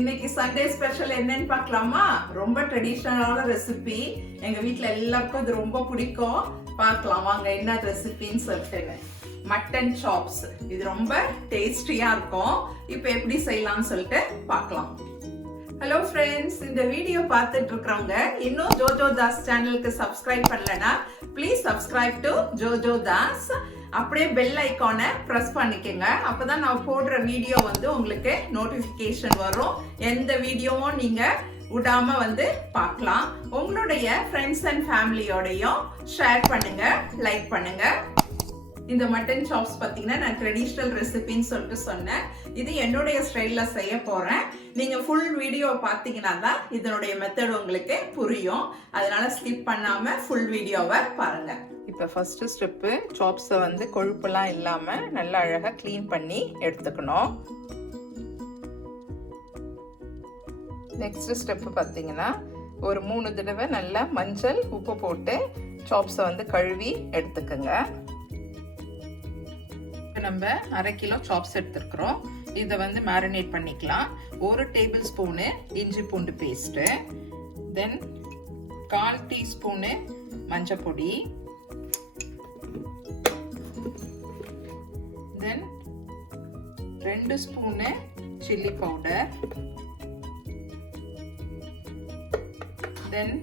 இன்னைக்கு Sunday special என்னன்னு பார்க்கலாமா? ரொம்ப ட்ரெடிஷனலான ரெசிபி. எங்க வீட்ல எல்லாருக்கும் இது ரொம்ப பிடிக்கும். பார்க்கலாம் வாங்க என்ன ரெசிபின்னு சொல்லிட்டு. Mutton chops. இது ரொம்ப டேஸ்டியா இருக்கும். இப்போ எப்படி செய்யலாம்னு சொல்லிட்டு பார்க்கலாம். ஹலோ ஃப்ரெண்ட்ஸ், இந்த வீடியோ பார்த்துட்டு இருக்கிறவங்க இன்னும் ஜோஜோ தாஸ் சேனலுக்கு சப்ஸ்கிரைப் பண்ணலனா ப்ளீஸ் சப்ஸ்கிரைப் டு ஜோஜோ தாஸ். அப்படியே பெல் ஐகானை ப்ரெஸ் பண்ணிக்கோங்க. அப்பதான் நான் போடுற வீடியோ வந்து உங்களுக்கு நோட்டிஃபிகேஷன் வரும். எந்த வீடியோவும் நீங்க விடாம வந்து பார்க்கலாம். உங்களுடைய ஃப்ரெண்ட்ஸ் அண்ட் ஃபேமிலியோடையும் ஷேர் பண்ணுங்க, லைக் பண்ணுங்க. இந்த மட்டன் சாப்ஸ் பார்த்தீங்கன்னா நான் ட்ரெடிஷ்னல் ரெசிபின்னு சொல்லிட்டு சொன்னேன். இது என்னுடைய ஸ்டைல்ல செய்ய போறேன். நீங்க ஃபுல் வீடியோ பார்த்தீங்கன்னா தான் இதனுடைய மெத்தட் உங்களுக்கு புரியும். அதனால ஸ்கிப் பண்ணாம ஃபுல் வீடியோவை பாருங்க. இப்போ ஃபர்ஸ்ட் ஸ்டெப்பு, சாப்ஸை வந்து கொழுப்பெல்லாம் இல்லாம நல்லா அழகா க்ளீன் பண்ணி எடுத்துக்கணும். நெக்ஸ்ட் ஸ்டெப்பு பார்த்தீங்கன்னா ஒரு 3 தடவை நல்லா மஞ்சள் உப்பு போட்டு சாப்ஸை வந்து கழுவி எடுத்துக்கோங்க. நம்ம 1/2 கிலோ சாப்ஸ் எடுத்துருக்கிறோம். இதை வந்து மேரினேட் பண்ணிக்கலாம். 1 டேபிள் ஸ்பூனு இஞ்சி பூண்டு பேஸ்ட்டு, தென் 1/4 டீஸ்பூனு மஞ்சள் பொடி, தென் 2 ஸ்பூனு சில்லி பவுடர், தென்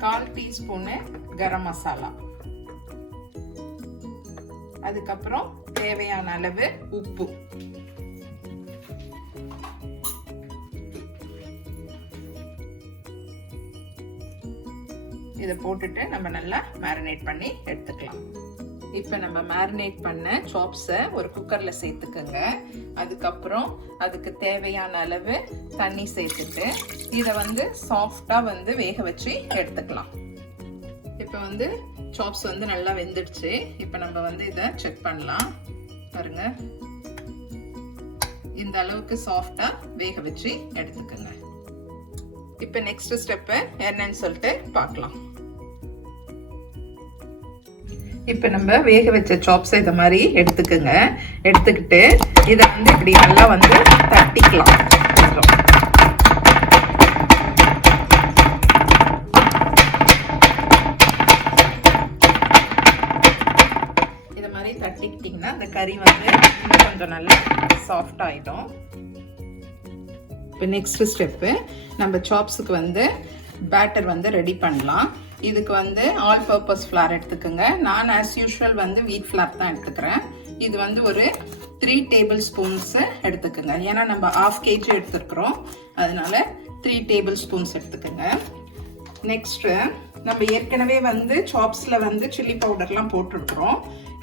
1/4 டீஸ்பூனு கரம் மசாலா, அதுக்கப்புறம் தேவையான அளவு உப்பு. இதை போட்டுட்டு நம்ம நல்லா மேரினேட் பண்ணி எடுத்துக்கலாம். இப்போ நம்ம மேரினேட் பண்ண சாப்ஸை ஒரு குக்கர்ல சேர்த்துக்கோங்க. அதுக்கப்புறம் அதுக்கு தேவையான அளவு தண்ணி சேர்த்துட்டு இதை வந்து சாஃப்டா வந்து வேக வச்சு எடுத்துக்கலாம். இப்போ வந்து சாப்ஸ் வந்து நல்லா வெந்துடுச்சு. இப்போ நம்ம வந்து இதை செக் பண்ணலாம். பாருங்க, இந்த அளவுக்கு சாஃப்டா வேக வச்சு எடுத்துக்கோங்க. இப்போ நெக்ஸ்ட் ஸ்டெப் என்னன்னு சொல்லிட்டு பார்க்கலாம். இப்போ நம்ம வேக வச்ச சாப்ஸை இதை மாதிரி எடுத்துக்கோங்க. எடுத்துக்கிட்டு இதை வந்து இப்படி நல்லா வந்து தட்டிக்கலாம். தட்டிக்கிட்டிங்கன்னா அந்த கறி வந்து இன்னும் கொஞ்சம் நல்லா சாஃப்ட் ஆகிடும். இப்போ நெக்ஸ்ட் ஸ்டெப்பு, நம்ம சாப்ஸுக்கு வந்து பேட்டர் வந்து ரெடி பண்ணலாம். இதுக்கு வந்து ஆல் பர்பஸ் ஃப்ளார் எடுத்துக்கோங்க. நான் ஆஸ் யூஷுவல் வந்து வீட் ஃப்ளார் தான் எடுத்துக்கிறேன். இது வந்து ஒரு 3 டேபிள் ஸ்பூன்ஸு எடுத்துக்கோங்க. ஏன்னா நம்ம 1/2 kg எடுத்துருக்குறோம், அதனால 3 டேபிள் ஸ்பூன்ஸ் எடுத்துக்கோங்க. நெக்ஸ்ட்டு நம்ம ஏற்கனவே வந்து சாப்ஸில் வந்து சில்லி பவுடர்லாம் போட்டுருக்குறோம்.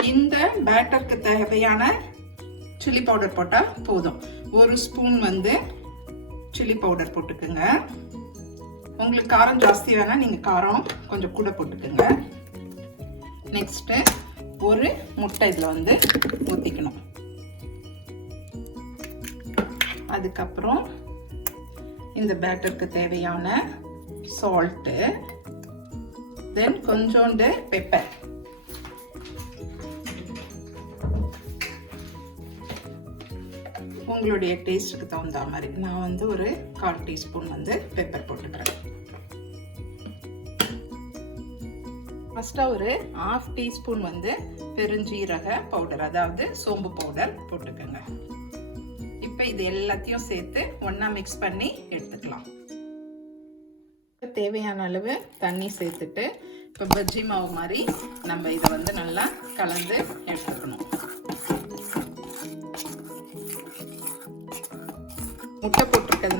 இந்த பேட்டருக்கு தேவையான சில்லி பவுடர் போட்டால் போதும். 1 ஸ்பூன் வந்து சில்லி பவுடர் போட்டுக்குங்க. உங்களுக்கு காரம் ஜாஸ்தி வேணால் நீங்கள் காரம் கொஞ்சம் கூட போட்டுக்குங்க. நெக்ஸ்ட்டு ஒரு முட்டை இதில் வந்து ஊற்றிக்கணும். அதுக்கப்புறம் இந்த பேட்டருக்கு தேவையான சால்ட்டு, தென் கொஞ்சோண்டு பெப்பர். உங்களுடைய டேஸ்ட்டுக்கு தகுந்த மாதிரி நான் வந்து ஒரு 1/4 டீஸ்பூன் வந்து பெப்பர் போட்டுக்கிறேன். ஃபர்ஸ்ட்டாக ஒரு 1/2 டீஸ்பூன் வந்து பெருஞ்சீரக பவுடர், அதாவது சோம்பு பவுடர் போட்டுக்கோங்க. இப்போ இது எல்லாத்தையும் சேர்த்து ஒன்றா மிக்ஸ் பண்ணி எடுத்துக்கலாம். தேவையான அளவு தண்ணி சேர்த்துட்டு இப்போ பஜ்ஜி மாவு மாதிரி நம்ம இதை வந்து நல்லா கலந்து எடுத்துக்கணும்.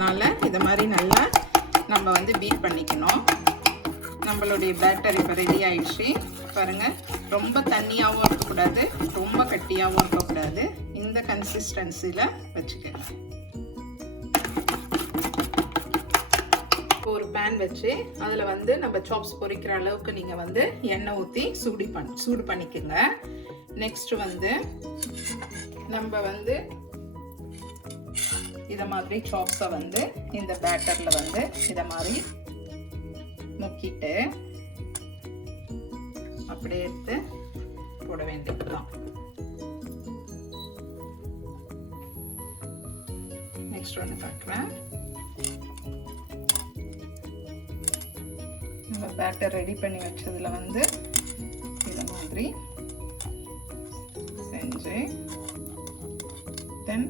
அதனால இதை மாதிரி நல்லா நம்ம வந்து பீட் பண்ணிக்கணும். நம்மளுடைய பேட்டர் இப்போ ரெடி ஆயிடுச்சு பாருங்கள். ரொம்ப தண்ணியாகவும் இருக்கக்கூடாது, ரொம்ப கட்டியாகவும் இருக்கக்கூடாது. இந்த கன்சிஸ்டன்சியில் வச்சுக்கோங்க. ஒரு பேன் வச்சு அதில் வந்து நம்ம சாப்ஸ் பொரிக்கிற அளவுக்கு நீங்கள் வந்து எண்ணெய் ஊற்றி சூடு பண்ணிக்கோங்க. நெக்ஸ்ட் வந்து நம்ம வந்து இதை மாதிரி சாப்ஸை வந்து இந்த பேட்டரில் வந்து இதை மாதிரி முக்கிட்டு அப்படியே எடுத்து போட வேண்டியதுதான். நெக்ஸ்ட் ஒன்று பார்க்குறேன். நம்ம பேட்டர் ரெடி பண்ணி வச்சதில் வந்து இதை மாதிரி செஞ்சு தென்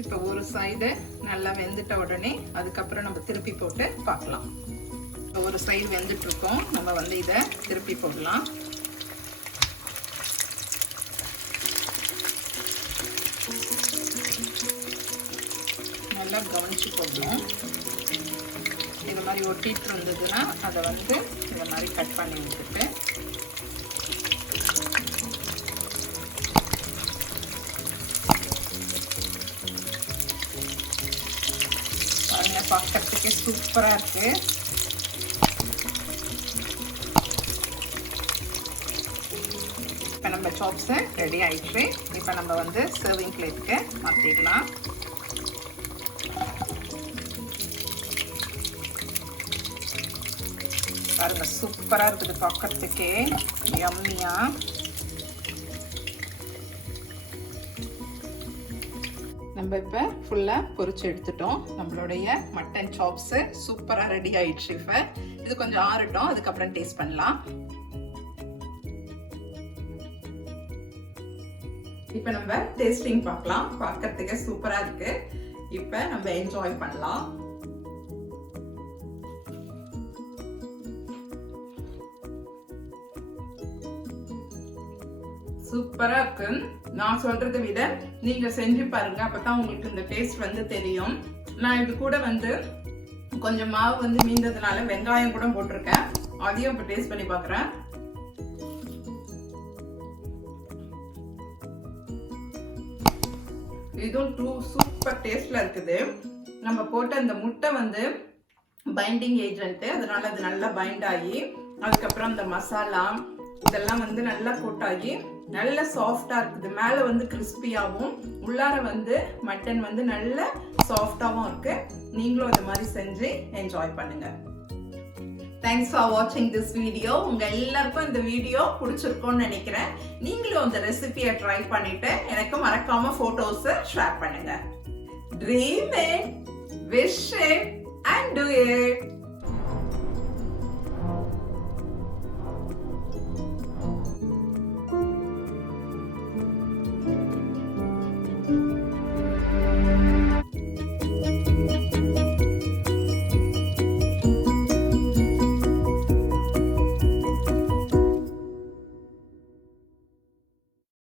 இப்போ ஒரு சைடு நல்லா வெந்துட்ட உடனே அதுக்கப்புறம் நம்ம திருப்பி போட்டு பார்க்கலாம். ஒரு சைடு வெந்துட்டு இருக்கோம், நம்ம வந்து இதை திருப்பி போடலாம். நல்லா கவனிச்சு போடணும். இந்த மாதிரி ஒட்டிட்டு இருந்ததுன்னா அதை வந்து இந்த மாதிரி கட் பண்ணி விட்டுட்டு பார்க்கறதுக்கே சூப்பராக இருக்கு. இப்போ நம்ம சாப்ஸு ரெடி ஆயிடுச்சு. இப்போ நம்ம வந்து சர்விங் பிளேட்டுக்கு மாற்றிடலாம். பாருங்க, சூப்பராக இருக்குது பார்க்கறதுக்கே, யம்மியா. நம்ம இப்போ ஃபுல்லாக பொரிச்சு எடுத்துட்டோம். நம்மளுடைய மட்டன் சாப்ஸு சூப்பராக ரெடி ஆயிடுச்சு. இப்போ இது கொஞ்சம் ஆறட்டும், அதுக்கப்புறம் டேஸ்ட் பண்ணலாம். இப்போ நம்ம டேஸ்டிங் பார்க்கலாம். பார்க்கறதுக்கு சூப்பராக இருக்கு. இப்போ நம்ம என்ஜாய் பண்ணலாம். சூப்பரா இருக்கு. நான் சொல்றதை விட நீங்க செஞ்சு பாருங்க, அப்பதான் உங்களுக்கு இந்த டேஸ்ட் வந்து தெரியும். நான் இது கூட வந்து கொஞ்சம் மாவு வந்து மீந்ததுனால வெங்காயம் கூட போட்டிருக்கேன். அதையும் இப்ப டேஸ்ட் பண்ணி பாக்குறேன். இதுவும் சூப்பர் டேஸ்ட்ல இருக்குது. நம்ம போட்ட அந்த முட்டை வந்து பைண்டிங் ஏஜென்ட், அதனால அது நல்லா பைண்ட் ஆகி அதுக்கப்புறம் அந்த மசாலா இதெல்லாம் வந்து நல்லா போட்டாகி நல்ல சாஃப்டா இருக்குது. மேல வந்து கிறிஸ்பியாவும் உள்ளார வந்து மட்டன் வந்து நல்ல சாஃப்டாவும் இருக்கு. நீங்களும் இந்த மாதிரி செஞ்சு என்ஜாய் பண்ணுங்க. தேங்க்ஸ் ஃபார் வாட்சிங் திஸ் வீடியோ. உங்க எல்லாருக்கும் இந்த வீடியோ பிடிச்சிருக்கும்னு நினைக்கிறேன். நீங்களும் இந்த ரெசிபியை ட்ரை பண்ணிட்டு எனக்கு மறக்காம போட்டோஸ் ஷேர் பண்ணுங்க. Dream it, wish it and do it.